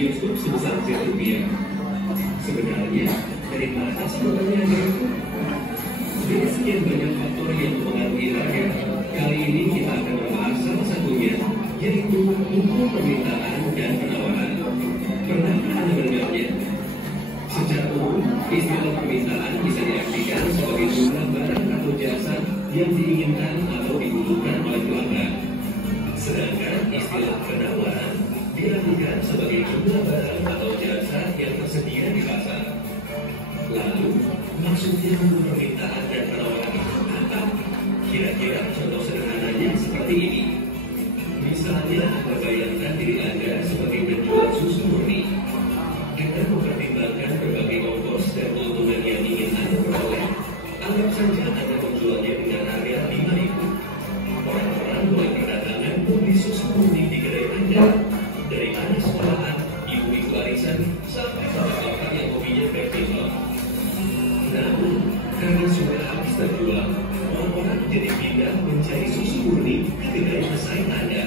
bioskop sebesar Rp1. Sebenarnya, dari mana sih harga itu? Dari sekian banyak faktor yang mempengaruhi harga, kali ini kita akan membahas salah satunya, yaitu hukum permintaan dan penawaran. Pernahkah Anda mendengarnya? Secara umum, istilah permintaan bisa diartikan sebagai jumlah barang atau jasa yang diinginkan atau dibutuhkan oleh pelanggan. Sedangkan istilah penawaran diartikan sebagai jumlah barang atau jasa yang tersedia di pasar. Lalu, maksudnya hukum permintaan dan penawaran itu apa? Kira-kira contoh sederhananya seperti ini. Misalnya, Anda bayangkan diri Anda sebagai penjual susu murni. Anda mempertimbangkan berbagai ongkos dan keuntungan yang ingin Anda peroleh. Anggap saja Anda menjualnya dengan harga Rp5.000. Orang-orang mulai berdatangan membeli susu murni di kedai Anda. Dari anak sekolahan, ibu-ibu arisan, sampai bapak-bapak yang hobinya festival. Namun, karena sudah habis terjual, orang-orang jadi pindah mencari susu murni di kedai pesaing Anda.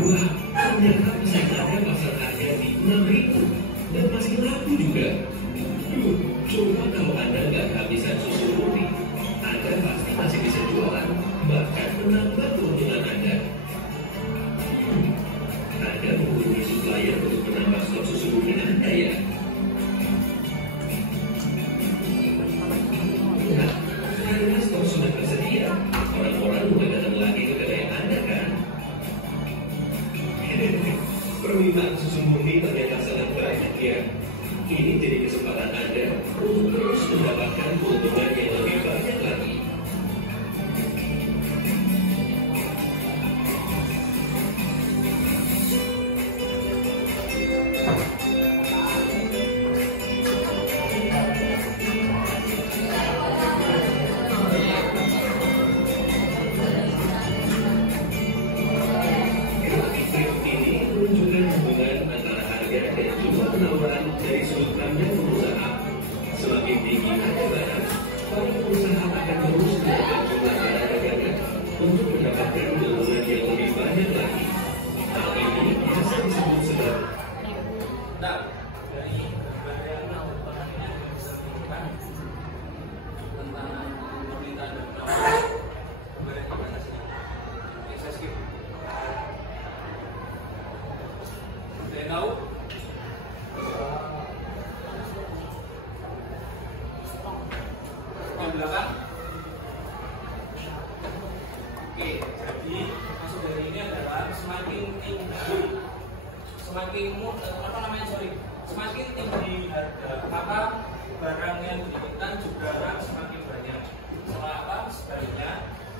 Wah, ternyata pesaing Anda pasar harga di Rp6.000 dan masih laku juga. Coba kalau Anda nggak kehabisan susu murni, Anda pasti masih bisa jualan, bahkan menambah keuntungan Anda. Anda menghubungi supplier untuk menambah stok susu murni Anda ya? Nah, karena stok sudah tersedia, orang-orang mulai datang lagi ke kedai Anda kan? Permintaan susu murni ternyata sangat banyak ya. Ini jadi kesempatan Anda untuk terus mendapatkan keuntungan yang lebih banyak lagi. Penawaran dari sudut pandang pengusaha. Semakin tinggi harga barang, para pengusaha akan terus menekan jumlah barang dagangan untuk mendapatkan keuntungan yang lebih banyak lagi. Hal ini biasa disebut sebagai belakang. Oke, jadi maksud dari ini adalah semakin tinggi, semakin tinggi harga, maka barang yang diinginkan juga akan semakin banyak. Sebaliknya,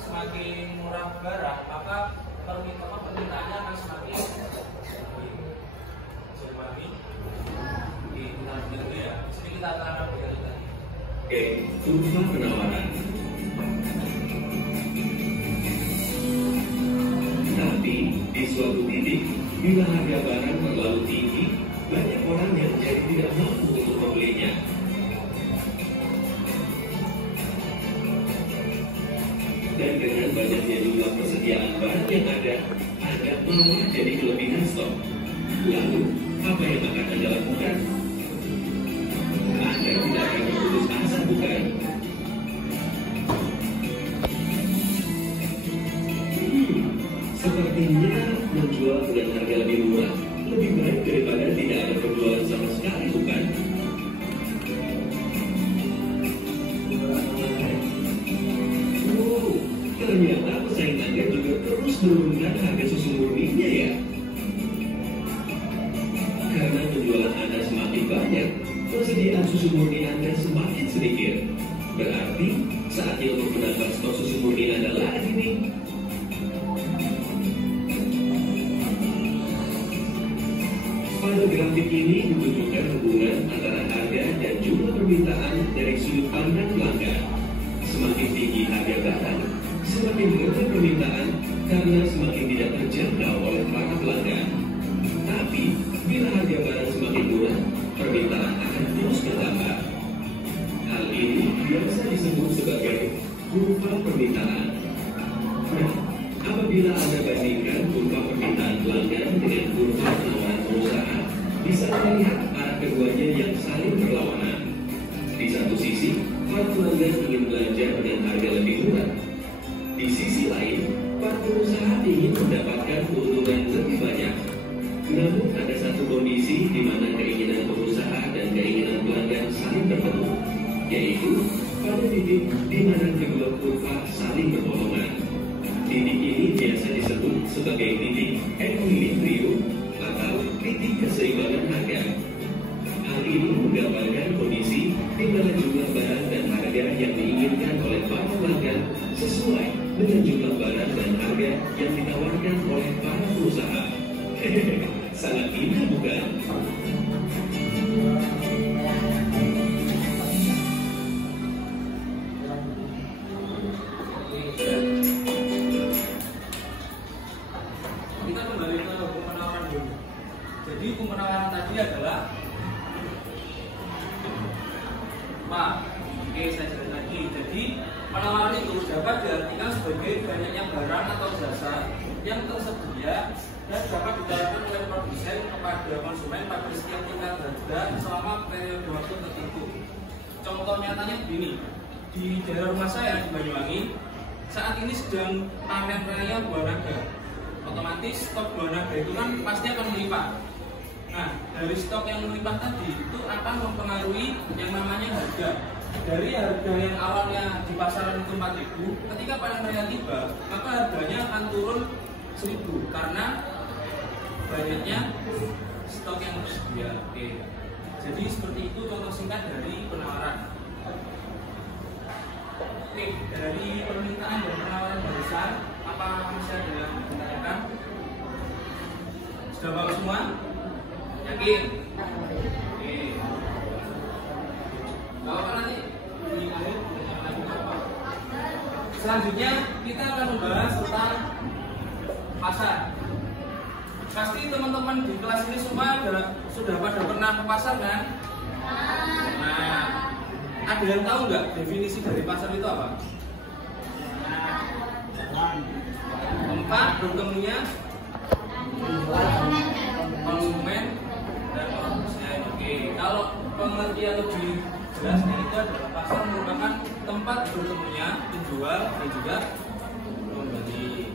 semakin murah barang, maka permintaannya akan semakin tinggi. Jadi, oke, ya. Sini kita akan berkali-kali. Oke, kurva penawaran. Tapi di suatu titik, bila harga barang terlalu tinggi, banyak orang yang jadi tidak mampu untuk membelinya. Dan dengan banyaknya jumlah persediaan barang yang ada, Anda malah jadi kelebihan stok. Lalu, apa yang akan Anda lakukan? Anda tidak akan berputus asa, bukan? Sepertinya menjual dengan harga lebih murah lebih baik daripada tidak ada penjualan sama sekali, bukan? Oh, ternyata pesaing Anda juga terus menurunkan harga susu murninya ya? Karena penjualan Anda semakin banyak, persediaan susu murni Anda semakin sedikit. Berarti saatnya untuk menambah stok susu murni Anda lagi nih. Pada grafik ini menunjukkan hubungan antara harga dan jumlah permintaan dari sudut pandang pelanggan. Semakin tinggi harga barang, semakin rendah permintaan karena semakin tidak terjangkau oleh para pelanggan. Tapi, bila harga barang semakin murah, permintaan akan terus bertambah. Hal ini biasa disebut sebagai kurva permintaan. Nah, apabila Anda bandingkan permintaan pelanggan dengan kurva penawaran perusahaan bisa melihat arah keduanya yang saling berlawanan. Di satu sisi, para pelanggan ingin belanja dengan harga lebih murah. Di sisi lain, para pengusaha ingin mendapatkan keuntungan lebih banyak. Namun ada satu kondisi di mana keinginan pengusaha dan keinginan pelanggan saling bertemu, yaitu pada titik di mana kedua kurva saling berbolongan. Titik ini biasa disebut sebagai titik equilibrium atau titik keseimbangan harga. Hal ini menggambarkan kondisi di mana jumlah barang dan harga yang diinginkan oleh para pelanggan sesuai dengan jumlah barang dan harga yang ditawarkan oleh para pengusaha. Hehehe, sangat indah bukan? Kita kembali ke hukum penawaran dulu. Jadi hukum penawaran tadi adalah oke, saya jelaskan lagi. Jadi penawaran itu dapat diartikan sebagai banyaknya barang atau jasa yang tersedia dan dapat ditawarkan oleh produsen kepada konsumen pada setiap tingkat harga selama periode waktu tertentu. Contoh nyatanya begini, di daerah rumah saya di Banyuwangi saat ini sedang panen raya buah naga. Otomatis stok buah naga itu kan pasti akan melimpah. Nah, dari stok yang melimpah tadi itu akan mempengaruhi yang namanya harga. Dari harga yang awalnya di pasaran itu 4.000, ketika panen raya tiba, maka harganya akan turun 1.000 karena banyaknya stok yang tersedia. Oke. Jadi seperti itu contoh singkat dari penawaran. Oke, dari permintaan dan penawaran barusan, apa masih ada yang ditanyakan? Sudah bagus semua? Yakin? Oke. Kalau nanti di akhir apa? Selanjutnya kita akan membahas tentang pasar. Pasti teman-teman di kelas ini semua sudah pada pernah ke pasar kan? Nah, ada yang tahu nggak definisi dari pasar itu apa? Tempat bertemunya konsumen dan produsen. Oke, kalau pengertian lebih jelasnya itu adalah pasar merupakan tempat bertemunya penjual dan juga pembeli.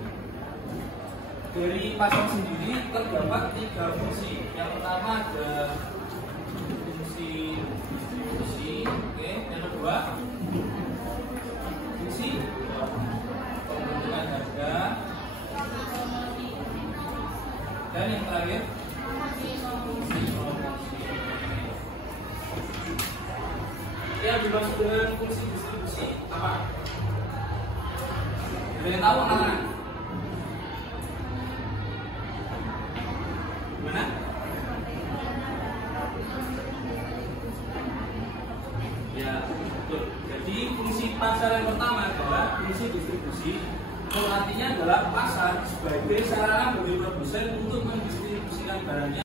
Dari pasar sendiri terdapat 3 fungsi. Yang pertama ada fungsi distribusi, oke. Yang kedua fungsi pembentukan harga, dan yang terakhir fungsi promosi. Yang dimaksud dengan fungsi distribusi apa? Ada yang tahu anak-anak? Gimana? Ya, betul. Jadi fungsi pasar yang pertama adalah fungsi distribusi. Artinya adalah pasar sebagai sarana bagi produsen untuk mendistribusikan barangnya